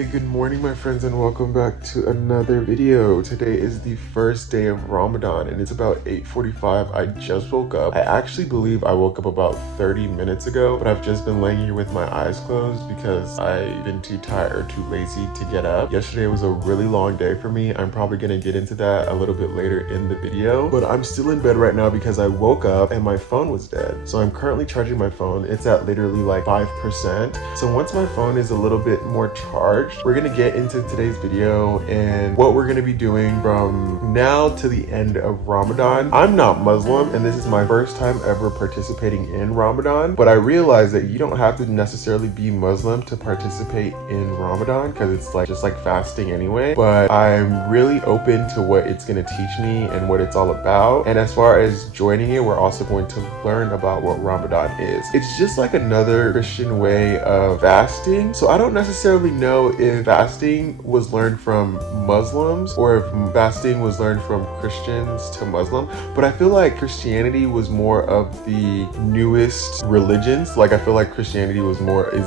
Hey, good morning my friends, and welcome back to another video. Today is the first day of Ramadan and it's about 8:45. I just woke up. I actually believe I woke up about 30 minutes ago, but I've just been laying here with my eyes closed because I've been too tired or too lazy to get up. Yesterday was a really long day for me. I'm probably gonna get into that a little bit later in the video, but I'm still in bed right now because I woke up and my phone was dead. So I'm currently charging my phone. It's at literally like 5%. So once my phone is a little bit more charged, we're gonna get into today's video and what we're gonna be doing from now to the end of Ramadan. I'm not Muslim and this is my first time ever participating in Ramadan, but I realize that you don't have to necessarily be Muslim to participate in Ramadan because it's like just like fasting anyway. But I'm really open to what it's gonna teach me and what it's all about. And as far as joining it, we're also going to learn about what Ramadan is. It's just like another Christian way of fasting. So I don't necessarily know if fasting was learned from Muslims or if fasting was learned from Christians to Muslim, but I feel like Christianity was more of the newest religions. Like I feel like Christianity is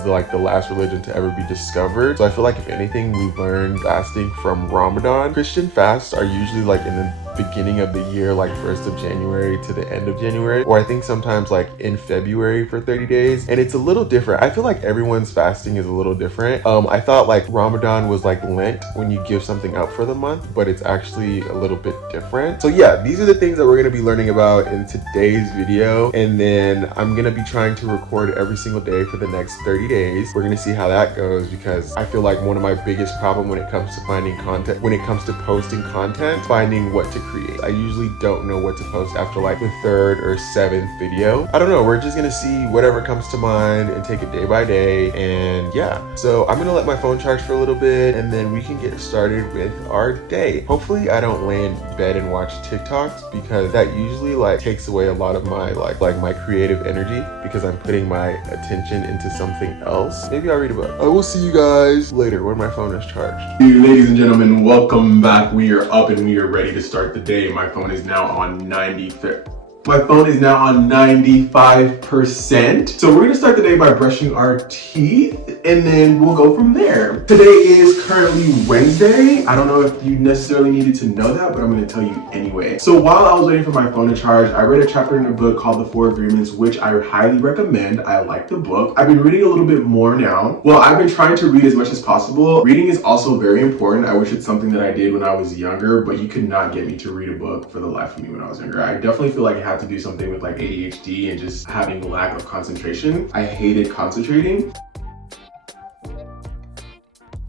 like the last religion to ever be discovered. So I feel like if anything, we learned fasting from Ramadan. Christian fasts are usually like in the beginning of the year, like 1st of January to the end of January, or I think sometimes like in February for 30 days, and it's a little different. I feel like everyone's fasting is a little different. I thought like Ramadan was like Lent when you give something out for the month, but it's actually a little bit different. So yeah, these are the things that we're going to be learning about in today's video, and then I'm going to be trying to record every single day for the next 30 days. We're going to see how that goes because I feel like one of my biggest problem when it comes to finding content, when it comes to posting content, finding what to create. I usually don't know what to post after like the 3rd or 7th video. I don't know, we're just gonna see whatever comes to mind and take it day by day. And yeah, so I'm gonna let my phone charge for a little bit and then we can get started with our day. Hopefully I don't lay in bed and watch TikToks because that usually like takes away a lot of my like my creative energy because I'm putting my attention into something else. Maybe I'll read a book. I will see you guys later when my phone is charged. Ladies and gentlemen, welcome back. We are up and we are ready to start the day. My phone is now on 95%. So we're gonna start the day by brushing our teeth and then we'll go from there. Today is currently Wednesday. I don't know if you necessarily needed to know that, but I'm gonna tell you anyway. So while I was waiting for my phone to charge, I read a chapter in a book called The Four Agreements, which I highly recommend. I like the book. I've been reading a little bit more now. Well, I've been trying to read as much as possible. Reading is also very important. I wish it's something that I did when I was younger, but you could not get me to read a book for the life of me when I was younger. I definitely feel like I had to do something with like ADHD and just having lack of concentration. I hated concentrating.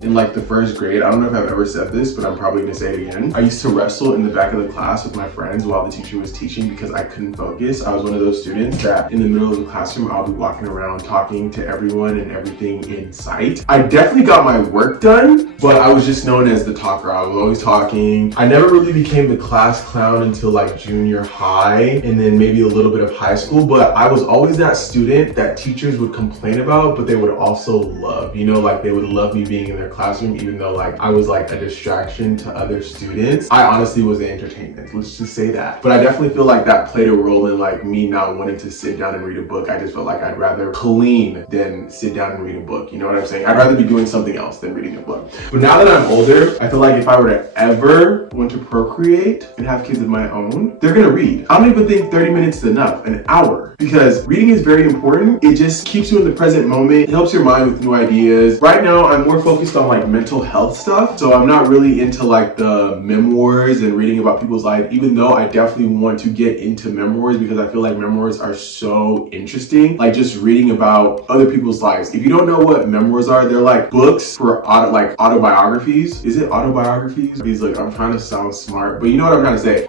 In like the 1st grade, I don't know if I've ever said this, but I'm probably gonna say it again. I used to wrestle in the back of the class with my friends while the teacher was teaching because I couldn't focus. I was one of those students that in the middle of the classroom, I'll be walking around talking to everyone and everything in sight. I definitely got my work done, but I was just known as the talker. I was always talking. I never really became the class clown until like junior high and then maybe a little bit of high school, but I was always that student that teachers would complain about, but they would also love, you know, like they would love me being in their classroom, even though like I was like a distraction to other students. I honestly was an entertainment, let's just say that. But I definitely feel like that played a role in like me not wanting to sit down and read a book. I just felt like I'd rather clean than sit down and read a book. You know what I'm saying? I'd rather be doing something else than reading a book. But now that I'm older, I feel like if I were to ever want to procreate and have kids of my own, they're gonna read. I don't even think 30 minutes is enough, an hour. Because reading is very important. It just keeps you in the present moment. It helps your mind with new ideas. Right now, I'm more focused on like mental health stuff. So I'm not really into like the memoirs and reading about people's life, even though I definitely want to get into memoirs because I feel like memoirs are so interesting. Like just reading about other people's lives. If you don't know what memoirs are, they're like books for autobiographies. Is it autobiographies? He's like, I'm trying to sound smart, but you know what I'm trying to say.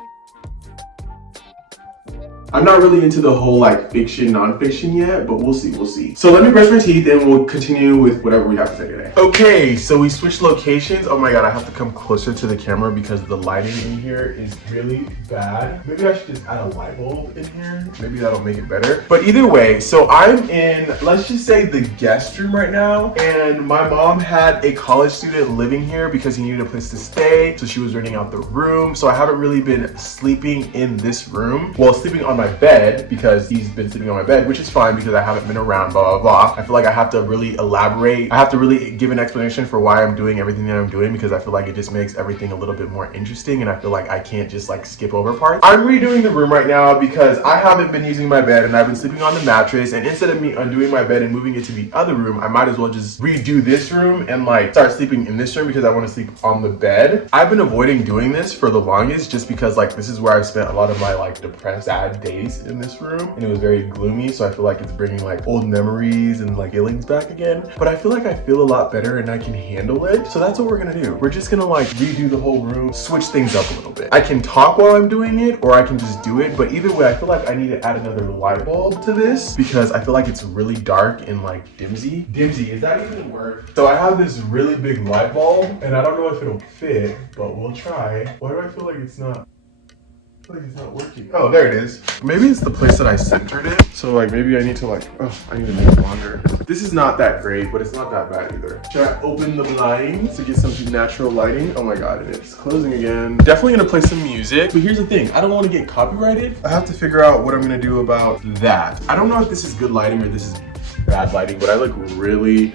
I'm not really into the whole like fiction, non-fiction yet, but we'll see. So let me brush my teeth and we'll continue with whatever we have to say today. Okay, so we switched locations. Oh my God, I have to come closer to the camera because the lighting in here is really bad. Maybe I should just add a light bulb in here. Maybe that'll make it better. But either way, so I'm in, let's just say the guest room right now. And my mom had a college student living here because he needed a place to stay. So she was renting out the room. So I haven't really been sleeping in this room. Well, sleeping on on my bed because he's been sleeping on my bed, which is fine because I haven't been around, blah, blah, blah. I feel like I have to really elaborate. I have to really give an explanation for why I'm doing everything that I'm doing because I feel like it just makes everything a little bit more interesting and I feel like I can't just like skip over parts. I'm redoing the room right now because I haven't been using my bed and I've been sleeping on the mattress, and instead of me undoing my bed and moving it to the other room, I might as well just redo this room and like start sleeping in this room because I want to sleep on the bed. I've been avoiding doing this for the longest just because like this is where I've spent a lot of my like depressed, sad days in this room, and it was very gloomy, so I feel like it's bringing like old memories and like feelings back again. But I feel like I feel a lot better and I can handle it, so that's what we're gonna do. We're just gonna like redo the whole room, switch things up a little bit. I can talk while I'm doing it or I can just do it, but either way I feel like I need to add another light bulb to this because I feel like it's really dark and like dimsy. Is that even a word? So I have this really big light bulb and I don't know if it'll fit, but we'll try. Why do I feel like it's not? Like it's not working. Oh, there it is. Maybe it's the place that I centered it. So like maybe I need to like, oh, I need to make it longer. This is not that great, but it's not that bad either. Should I open the blinds to get some natural lighting? Oh my God, it's closing again. Definitely gonna play some music, but here's the thing. I don't want to get copyrighted. I have to figure out what I'm gonna do about that. I don't know if this is good lighting or this is bad lighting, but I look really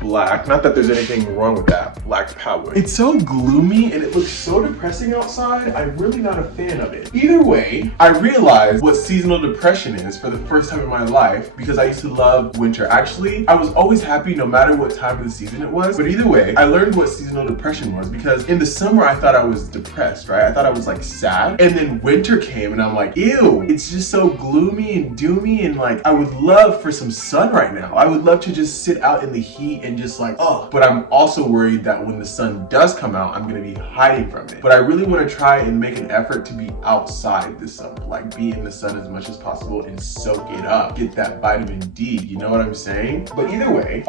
black. Not that there's anything wrong with that. Black power. It's so gloomy and it looks so depressing outside. I'm really not a fan of it. Either way, I realized what seasonal depression is for the first time in my life because I used to love winter. Actually, I was always happy no matter what time of the season it was. But either way, I learned what seasonal depression was because in the summer I thought I was depressed, right? I thought I was like sad. And then winter came and I'm like, ew, it's just so gloomy and doomy, and like I would love for some sun right now. I would love to just sit out in the heat and just like, oh, but I'm also worried that when the sun does come out, I'm gonna be hiding from it. But I really want to try and make an effort to be outside this summer, like be in the sun as much as possible and soak it up, get that vitamin D, you know what I'm saying? But either way,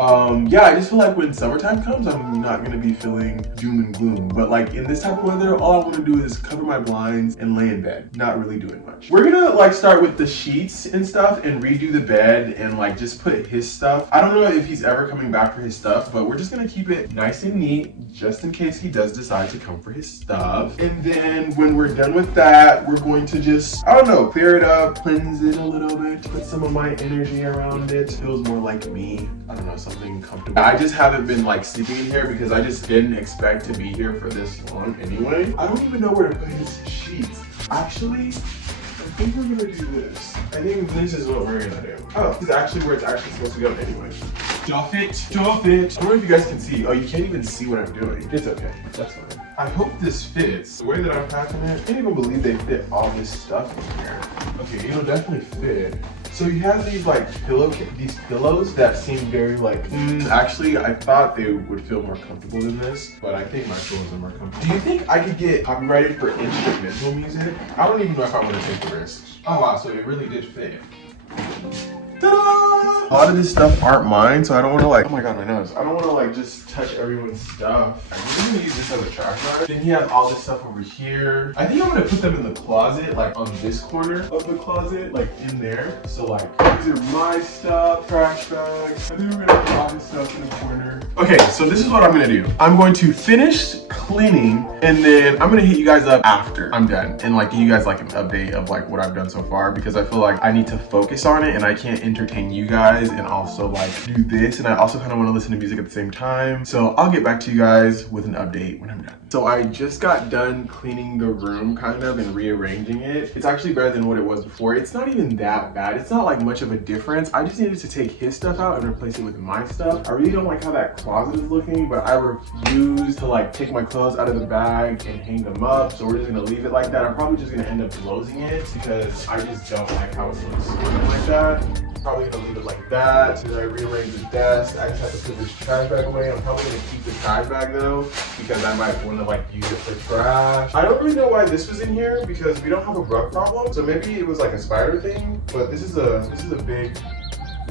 yeah, I just feel like when summertime comes, I'm not gonna be feeling doom and gloom. But like in this type of weather, all I want to do is cover my blinds and lay in bed, not really doing much. We're gonna like start with the sheets and stuff and redo the bed and like just put his stuff. I don't know if he's ever coming back for his stuff, but we're just gonna keep it nice and neat just in case he does decide to come for his stuff. And then when we're done with that, we're going to just, I don't know, clear it up, cleanse it a little bit, put some of my energy around it. Feels more like me. I don't know, something comfortable. I just haven't been like sleeping in here because I just didn't expect to be here for this long anyway. I don't even know where to put his sheets. Actually, I think we're gonna do this. I think this is what we're gonna do. Oh, this is actually where it's actually supposed to go anyway. Stuff it, stuff it. I don't know if you guys can see. Oh, you can't even see what I'm doing. It's okay, that's fine. I hope this fits. The way that I'm packing it, I can't even believe they fit all this stuff in here. Okay, it'll definitely fit. So he has these like these pillows that seem very like, actually I thought they would feel more comfortable than this, but I think my pillows are more comfortable. Do you think I could get copyrighted for instrumental music? I don't even know if I want to take the risk. Oh wow, so it really did fit. Ta-da! A lot of this stuff aren't mine, so I don't want to like, oh my God, my nose. I don't want to like just touch everyone's stuff. I'm gonna use this as a trash bag. Then he has all this stuff over here. I think I'm gonna put them in the closet, like on this corner of the closet, like in there. So like, these are my stuff, trash bags. I think we're gonna put all this stuff in the corner. Okay, so this is what I'm gonna do. I'm going to finish cleaning and then I'm gonna hit you guys up after I'm done and like give you guys like an update of like what I've done so far, because I feel like I need to focus on it and I can't entertain you guys and also like do this, and I also kind of want to listen to music at the same time. So I'll get back to you guys with an update when I'm done. So I just got done cleaning the room kind of and rearranging it. It's actually better than what it was before. It's not even that bad. It's not like much of a difference. I just needed to take his stuff out and replace it with my stuff. I really don't like how that closet is looking, but I refuse to like take my clothes out of the bag and hang them up. So we're just gonna leave it like that. I'm probably just gonna end up closing it because I just don't like how it looks like that. Probably gonna leave it like that. So I rearrange the desk. I just have to put this trash bag away. I'm probably gonna keep the trash bag though, because I might want to like use it for trash. I don't really know why this was in here because we don't have a rug problem. So maybe it was like a spider thing, but this is a big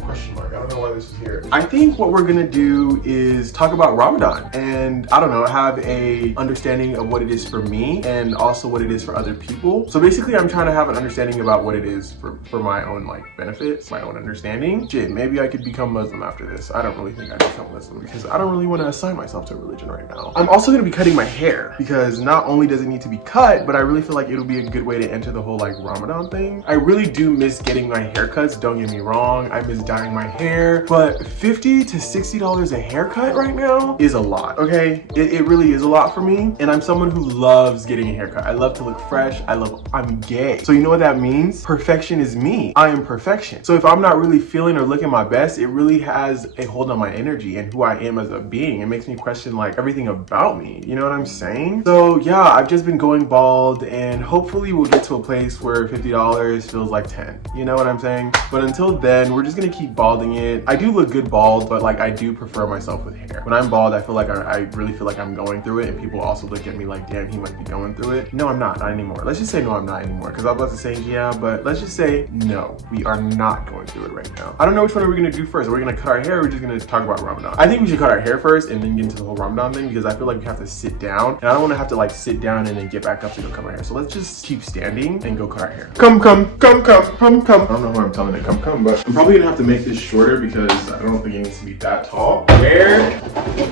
question mark? I don't know why this is here. I think what we're gonna do is talk about Ramadan and I don't know, have a understanding of what it is for me and also what it is for other people. So basically I'm trying to have an understanding about what it is for my own like benefits, my own understanding. Shit, maybe I could become Muslim after this. I don't really think I'd become Muslim because I don't really want to assign myself to a religion right now. I'm also gonna be cutting my hair because not only does it need to be cut, but I really feel like it'll be a good way to enter the whole like Ramadan thing. I really do miss getting my haircuts, don't get me wrong. I miss dyeing my hair, but $50 to $60 a haircut right now is a lot, okay? It really is a lot for me, and I'm someone who loves getting a haircut. I love to look fresh. I'm gay. So you know what that means? Perfection is me. I am perfection. So if I'm not really feeling or looking my best, it really has a hold on my energy and who I am as a being. It makes me question like everything about me. You know what I'm saying? So yeah, I've just been going bald, and hopefully we'll get to a place where $50 feels like 10. You know what I'm saying? But until then, we're just gonna keep balding it. I do look good bald, but like I do prefer myself with hair. When I'm bald, I feel like I really feel like I'm going through it, and people also look at me like, damn, he might be going through it. No, I'm not anymore. Let's just say no, I'm not anymore, because I was about to say yeah, but let's just say no, we are not going through it right now. I don't know which one are we gonna do first. Are we gonna cut our hair, or are we just gonna talk about Ramadan? I think we should cut our hair first and then get into the whole Ramadan thing, because I feel like we have to sit down, and I don't want to have to like sit down and then get back up to go cut my hair. So let's just keep standing and go cut our hair. Come. I don't know who I'm telling to come, but I'm probably gonna have to make this shorter because I don't think it needs to be that tall. Where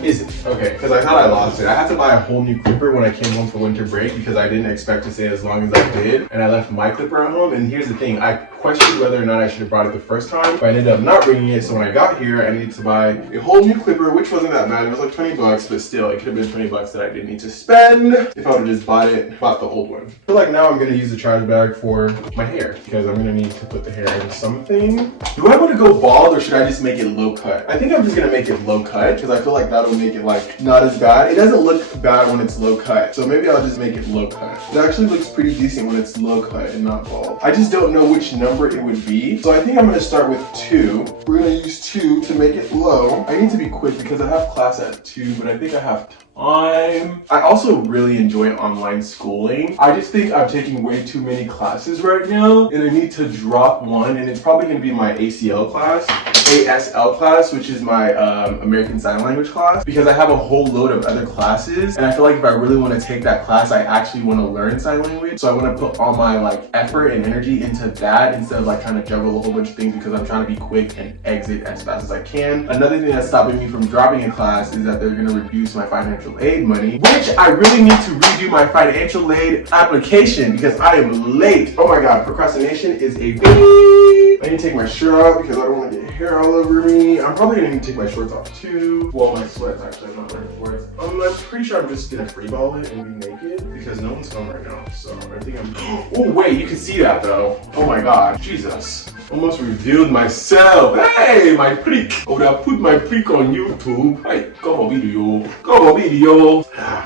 is it? Okay, because I thought I lost it. I had to buy a whole new clipper when I came home for winter break because I didn't expect to stay as long as I did, and I left my clipper at home. And here's the thing, I questioned whether or not I should have brought it the first time, but I ended up not bringing it. So when I got here, I needed to buy a whole new clipper, which wasn't that bad. It was like 20 bucks, but still, it could have been 20 bucks that I didn't need to spend if I would have just bought the old one. I feel like now I'm gonna use the trash bag for my hair because I'm gonna need to put the hair in something. Do I want to go bald, or should I just make it low cut? I think I'm just gonna make it low cut because I feel like that'll make it like not as bad. It doesn't look bad when it's low cut, so maybe I'll just make it low cut. It actually looks pretty decent when it's low cut and not bald. I just don't know which number it would be, so I think I'm gonna start with 2. We're gonna use 2 to make it low. I need to be quick because I have class at 2, but I think I have time. I also really enjoy online schooling. I just think I'm taking way too many classes right now, and I need to drop one, and it's probably gonna be my ASL class, which is my American Sign Language class, because I have a whole load of other classes, and I feel like if I really want to take that class, I actually want to learn sign language. So I want to put all my like effort and energy into that instead of like trying to juggle a whole bunch of things, because I'm trying to be quick and exit as fast as I can. Another thing that's stopping me from dropping a class is that they're going to reduce my financial aid money, which I really need to redo my financial aid application because I am late. Oh my god, procrastination is a beep. I need to take my shirt off because I don't want to get hair all over me. I'm probably gonna need to take my shorts off too. Well, my sweats actually, I'm not wearing shorts. I'm pretty sure I'm just gonna free ball it and be naked because no one's home right now. So I think I'm. Oh wait, you can see that though. Oh my god, Jesus. Almost revealed myself. Hey, my prick. I would have put my prick on YouTube. Hey, come on video.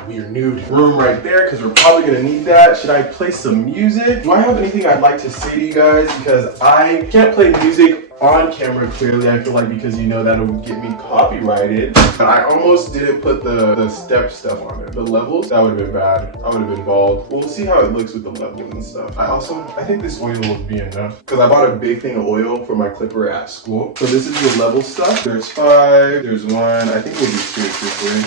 We are nude. Room right there because we're probably gonna need that. Should I play some music? Do I have anything I'd like to say to you guys? Because I can't play music on camera clearly, I feel like, because you know that'll get me copyrighted. But I almost didn't put the step stuff on it. The levels, that would have been bad. I would have been bald. We'll see how it looks with the levels and stuff. I think this oil will be enough because I bought a big thing of oil for my clipper at school. So this is the level stuff. There's 5, there's 1. I think we'll do 2 quickly.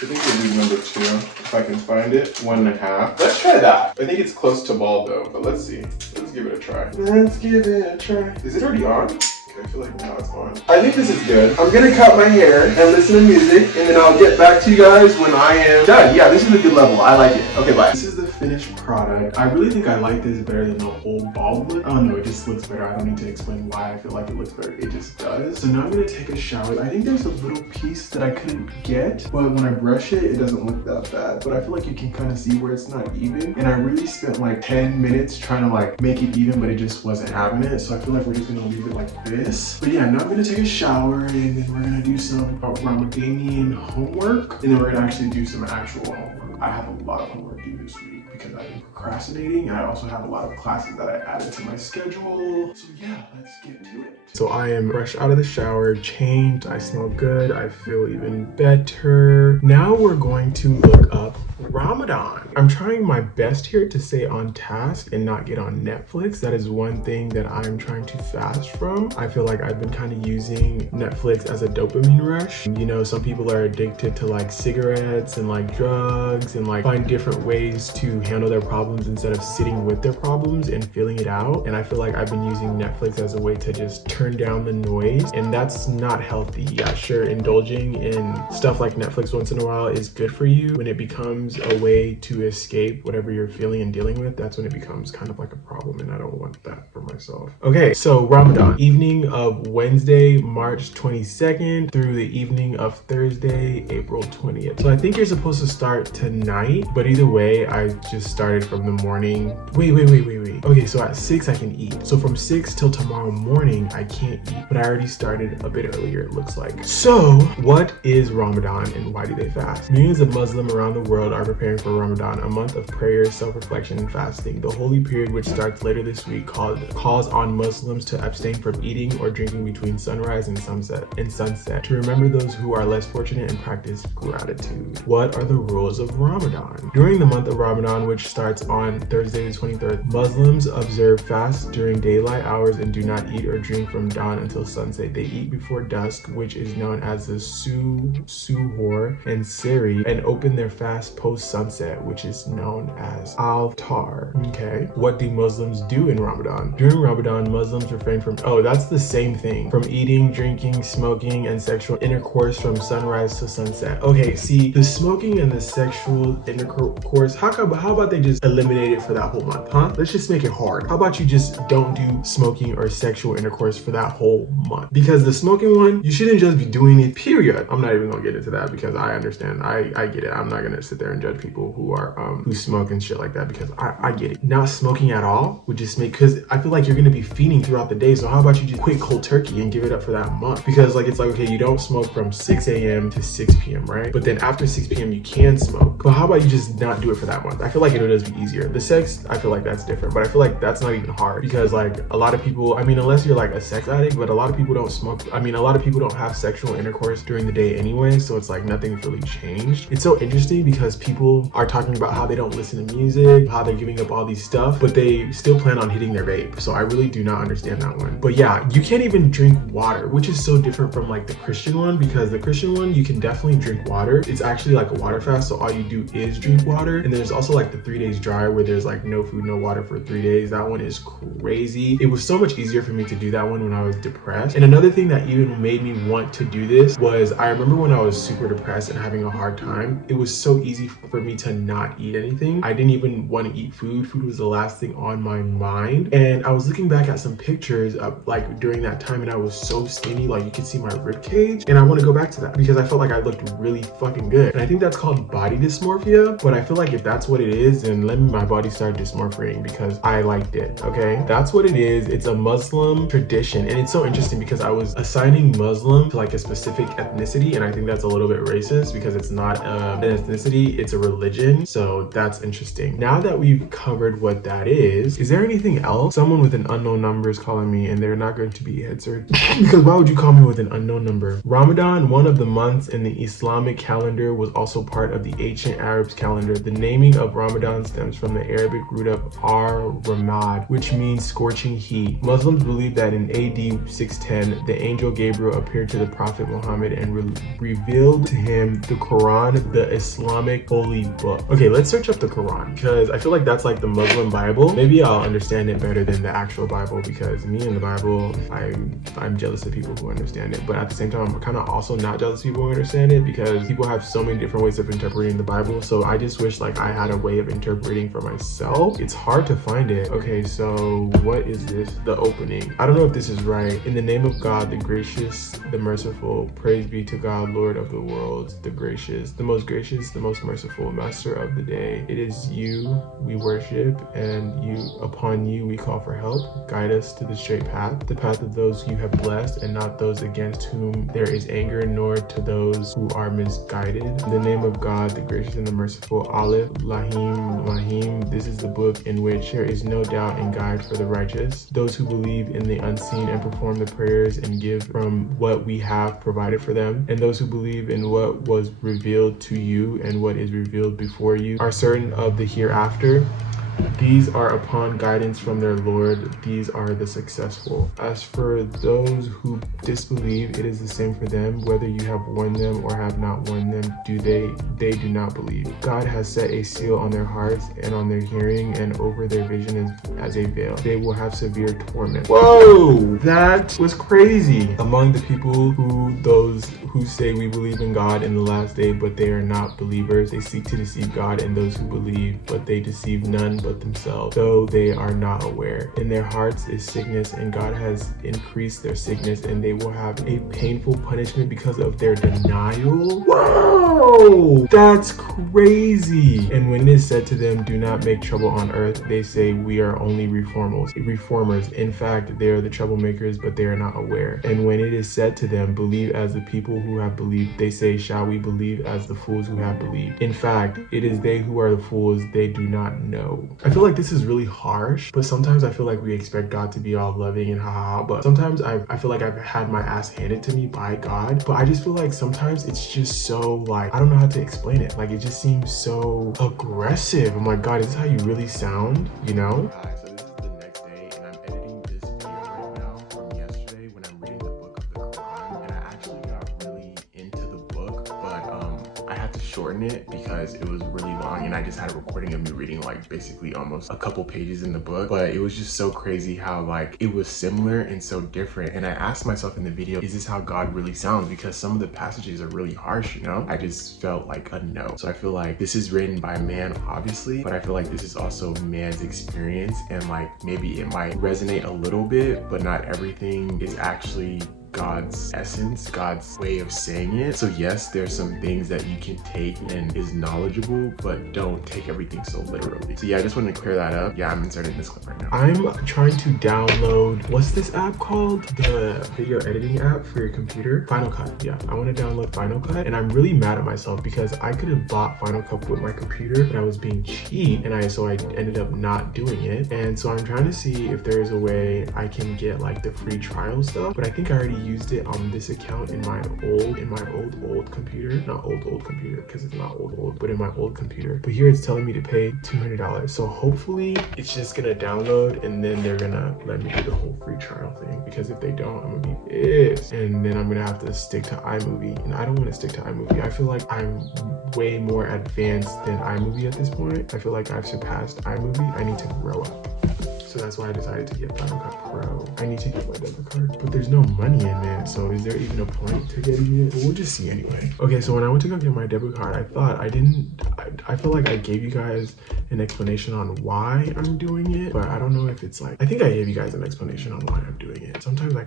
I think we'll do number 2, if I can find it. 1.5. Let's try that. I think it's close to bald though, but let's see. Let's give it a try. Is it already on? I feel like now it's on. I think this is good. I'm gonna cut my hair and listen to music, and then I'll get back to you guys when I am done. Yeah, this is a good level. I like it. Okay, bye. This is the finished product. I really think I like this better than the whole bald look. I don't know, it just looks better. I don't need to explain why I feel like it looks better. It just does. So now I'm gonna take a shower. I think there's a little piece that I couldn't get, but when I brush it, it doesn't look that bad. But I feel like you can kind of see where it's not even. And I really spent like 10 minutes trying to like make it even, but it just wasn't having it. So I feel like we're just gonna leave it like this. But yeah, now I'm gonna take a shower, and then we're gonna do some Ramadanian homework, and then we're gonna actually do some actual homework. I have a lot of homework due this week because I've been procrastinating. I also have a lot of classes that I added to my schedule. So yeah, let's get to it. So I am fresh out of the shower, changed, I smell good, I feel even better. Now we're going to look up Ramadan. I'm trying my best here to stay on task and not get on Netflix. That is one thing that I'm trying to fast from. I feel like I've been kind of using Netflix as a dopamine rush. You know, some people are addicted to like cigarettes and like drugs and like find different ways to handle their problems instead of sitting with their problems and feeling it out. And I feel like I've been using Netflix as a way to just turn down the noise, and that's not healthy. Yeah, sure, indulging in stuff like Netflix once in a while is good for you. When it becomes a way to escape whatever you're feeling and dealing with, that's when it becomes kind of like a problem, and I don't want that for myself. Okay, so Ramadan, evening of Wednesday, March 22nd through the evening of Thursday, April 20th. So I think you're supposed to start tonight, but either way, I just started from the morning. Wait. Okay, so at 6 I can eat. So from 6 till tomorrow morning, I can't eat, but I already started a bit earlier, it looks like. So what is Ramadan and why do they fast? Millions of Muslims around the world are preparing for Ramadan, a month of prayer, self-reflection, and fasting. The holy period, which starts later this week, calls on Muslims to abstain from eating or drinking between sunrise and sunset, to remember those who are less fortunate and practice gratitude. What are the rules of Ramadan? During the month of Ramadan, which starts on Thursday the 23rd, Muslims observe fast during daylight hours and do not eat or drink from dawn until sunset. They eat before dusk, which is known as the Suhoor and Siri, and open their fast post-sunset, which is known as Al-Tar. Okay. What do Muslims do in Ramadan? During Ramadan, Muslims refrain from, that's the same thing, from eating, drinking, smoking, and sexual intercourse from sunrise to sunset. Okay, see, the smoking and the sexual intercourse, how about they just eliminate it for that whole month, huh? Let's just make it hard. How about you just don't do smoking or sexual intercourse for that whole month? Because the smoking one, you shouldn't just be doing it, period. I'm not even gonna get into that because I understand. I get it. I'm not gonna sit there and judge people who are who smoke and shit like that because I get it. Not smoking at all would just make, because I feel like you're gonna be feeding throughout the day. So how about you just quit cold turkey and give it up for that month? Because like it's like, okay, you don't smoke from 6 a.m. to 6 p.m., right? But then after 6 p.m. you can smoke. But how about you just not do it for that month? I feel like it would just be easier. The sex, I feel like that's different, but I feel like that's not even hard because like a lot of people, I mean, unless you're like a sex addict, but a lot of people don't smoke. I mean, a lot of people don't have sexual intercourse during the day anyway, so it's like nothing's really changed. It's so interesting because people are talking about how they don't listen to music, how they're giving up all these stuff, but they still plan on hitting their vape. So I really do not understand that one. But yeah, you can't even drink water, which is so different from like the Christian one, because the Christian one, you can definitely drink water. It's actually like a water fast, so all you do is drink water. And there's also like the 3 days dry where there's like no food, no water for 3 days. That one is crazy. It was so much easier for me to do that one when I was depressed. And another thing that even made me want to do this was, I remember when I was super depressed and having a hard time, it was so easy for me to not eat anything. I didn't even want to eat food. Food was the last thing on my mind. And I was looking back at some pictures of like during that time, and I was so skinny, like you could see my rib cage, and I want to go back to that because I felt like I looked really fucking good. And I think that's called body dysmorphia, but I feel like if that's what it is, then let my body start dysmorphiaing because I liked it. Okay, that's what it is. It's a Muslim tradition, and it's so interesting because I was assigning Muslim to like a specific ethnicity, and I think that's a little bit racist because it's not an ethnicity, it's a religion. So that's interesting. Now that we've covered what that is there anything else? Someone with an unknown number is calling me, and they're not going to be answered because why would you call me with an unknown number? Ramadan, one of the months in the Islamic calendar, was also part of the ancient Arabs calendar. The naming of Ramadan stems from the Arabic root of ar-ramad, which means scorching heat. Muslims believe that in AD 610, the angel Gabriel appeared to the Prophet Muhammad and revealed to him the Quran, the Islamic holy book. Okay, let's search up the Quran because I feel like that's like the Muslim Bible. Maybe I'll understand it better than the actual Bible because me and the Bible, I'm jealous of people who understand it. But at the same time, I'm kind of also not jealous of people who understand it because people have so many different ways of interpreting the Bible. So I just wish like I had a way of interpreting for myself. It's hard to find it. Okay, so what is this? The opening. I don't know if this is right. In the name of God, the gracious, the merciful, praise be to God, Lord of the worlds, the gracious, the most merciful, master of the day. It is you we worship, and upon you we call for help. Guide us to the straight path, the path of those you have blessed, and not those against whom there is anger, nor to those who are misguided. In the name of God, the gracious and the merciful, Aleph, Lahim, Rahim. This is the book in which there is no doubt and guide for the righteous, those who believe in the unseen and perform the prayers and give from what we have provided for them, and those who believe in what was revealed to you and what is revealed before you are certain of the hereafter. These are upon guidance from their Lord. These are the successful. As for those who disbelieve, it is the same for them. Whether you have warned them or have not warned them, they do not believe. God has set a seal on their hearts and on their hearing and over their vision as a veil. They will have severe torment. Whoa, that was crazy. Among the people those who say we believe in God in the last day, but they are not believers. They seek to deceive God and those who believe, but they deceive none but themselves, though they are not aware. In their hearts is sickness, and God has increased their sickness, and they will have a painful punishment because of their denial. Whoa, that's crazy. And when it is said to them, do not make trouble on earth, they say, we are only reformers. In fact, they are the troublemakers, but they are not aware. And when it is said to them, believe as the people who have believed, they say, shall we believe as the fools who have believed? In fact, it is they who are the fools, they do not know. I feel like this is really harsh, but sometimes I feel like we expect God to be all loving and ha, but sometimes I feel like I've had my ass handed to me by God, but I just feel like sometimes it's just so like, I don't know how to explain it. Like, it just seems so aggressive. I'm like, God, is this how you really sound, you know? So this is the next day, and I'm editing this video right now from yesterday when I'm reading the book of the Quran, and I actually got really into the book, but I had to shorten it because it was really long, and I just had a recording of me reading like basically almost a couple pages in the book, but it was just so crazy how like it was similar and so different. And I asked myself in the video, is this how God really sounds? Because some of the passages are really harsh, you know? I just felt like a no. So I feel like this is written by man, obviously, but I feel like this is also man's experience, and like maybe it might resonate a little bit, but not everything is actually God's essence, God's way of saying it. So yes, there's some things that you can take and is knowledgeable, but don't take everything so literally. So yeah, I just wanted to clear that up. Yeah, I'm inserting this clip right now. I'm trying to download, what's this app called? The video editing app for your computer? Final Cut, yeah. I want to download Final Cut, and I'm really mad at myself because I could have bought Final Cut with my computer, but I was being cheap, and so I ended up not doing it. And so I'm trying to see if there's a way I can get like the free trial stuff, but I think I already used it on this account in my old computer. Not old computer, because it's not old, but in my old computer. But here it's telling me to pay $200. So hopefully it's just gonna download, and then they're gonna let me do the whole free trial thing, because if they don't, I'm gonna be pissed. And then I'm gonna have to stick to iMovie, and I don't want to stick to iMovie. I feel like I'm way more advanced than iMovie at this point. I feel like I've surpassed iMovie. I need to grow up. So that's why I decided to get Final Cut Pro. I need to get my debit card, but there's no money in it. So is there even a point to getting it? We'll just see anyway. Okay, so when I went to go get my debit card, I feel like I gave you guys an explanation on why I'm doing it, but I don't know if it's like, I think I gave you guys an explanation on why I'm doing it. Sometimes I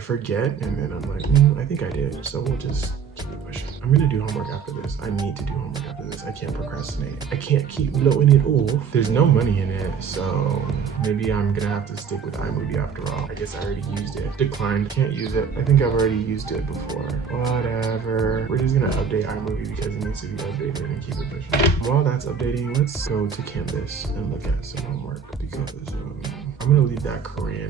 forget, and then I'm like, I think I did. So we'll just keep it pushing. I'm gonna do homework after this. I need to do homework after this. I can't procrastinate. I can't keep blowing it off. There's no money in it, so maybe I'm gonna have to stick with iMovie after all. I guess I already used it. Declined, can't use it. I think I've already used it before. Whatever. We're just gonna update iMovie because it needs to be updated and keep it pushing. While that's updating, let's go to Canvas and look at some homework because I'm gonna leave that Quran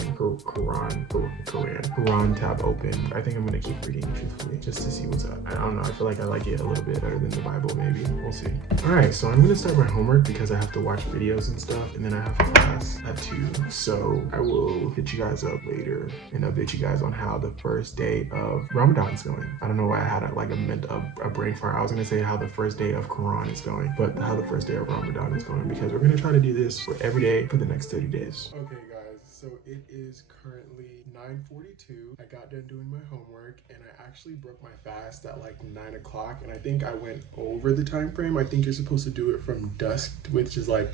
tab open. I think I'm gonna keep reading truthfully just to see what's up. I don't know, I feel like I like it a little bit better than the Bible, maybe. We'll see. All right, so I'm gonna start my homework because I have to watch videos and stuff, and then I have class at 2. So I will hit you guys up later and update you guys on how the first day of Ramadan is going. I don't know why I had a brain fart. I was gonna say how the first day of Quran is going, but how the first day of Ramadan is going, because we're gonna try to do this for every day for the next 30 days. Okay guys, so it is currently 9:42. I got done doing my homework, and I actually broke my fast at like 9 o'clock, and I think I went over the time frame. I think you're supposed to do it from dusk, which is like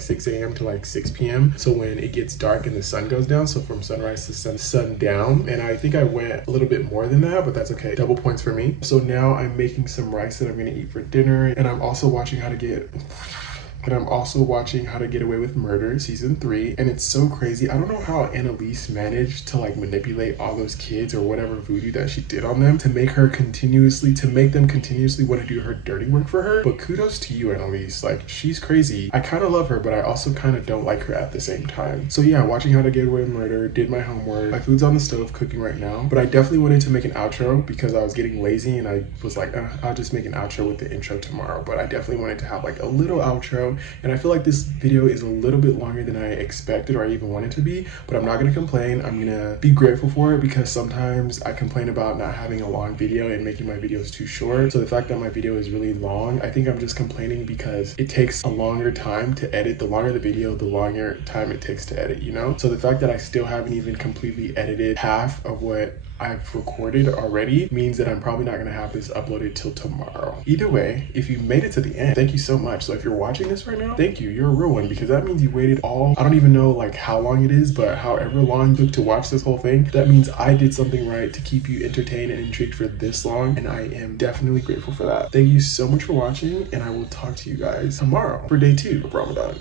6 a.m. to like 6 p.m. So when it gets dark and the sun goes down, so from sunrise to sundown. And I think I went a little bit more than that, but that's okay. Double points for me. So now I'm making some rice that I'm gonna eat for dinner, and I'm also watching how to get And I'm also watching How to Get Away with Murder season 3, and it's so crazy. I don't know how Annalise managed to like manipulate all those kids or whatever voodoo that she did on them to make them continuously want to do her dirty work for her. But kudos to you, Annalise. Like, she's crazy. I kind of love her, but I also kind of don't like her at the same time. So yeah, watching How to Get Away with Murder, did my homework. My food's on the stove cooking right now, but I definitely wanted to make an outro because I was getting lazy and I was like, I'll just make an outro with the intro tomorrow. But I definitely wanted to have like a little outro, and I feel like this video is a little bit longer than I expected or I even wanted to be, but I'm not gonna complain. I'm gonna be grateful for it because sometimes I complain about not having a long video and making my videos too short. So the fact that my video is really long, I think I'm just complaining because it takes a longer time to edit. The longer the video, the longer time it takes to edit, you know? So the fact that I still haven't even completely edited half of what I've recorded already means that I'm probably not gonna have this uploaded till tomorrow. Either way, if you made it to the end, thank you so much. So if you're watching this right now, thank you, you're a real one, because that means you waited I don't even know like how long it is, but however long it took to watch this whole thing, that means I did something right to keep you entertained and intrigued for this long, and I am definitely grateful for that. Thank you so much for watching, and I will talk to you guys tomorrow for day 2 of Ramadan.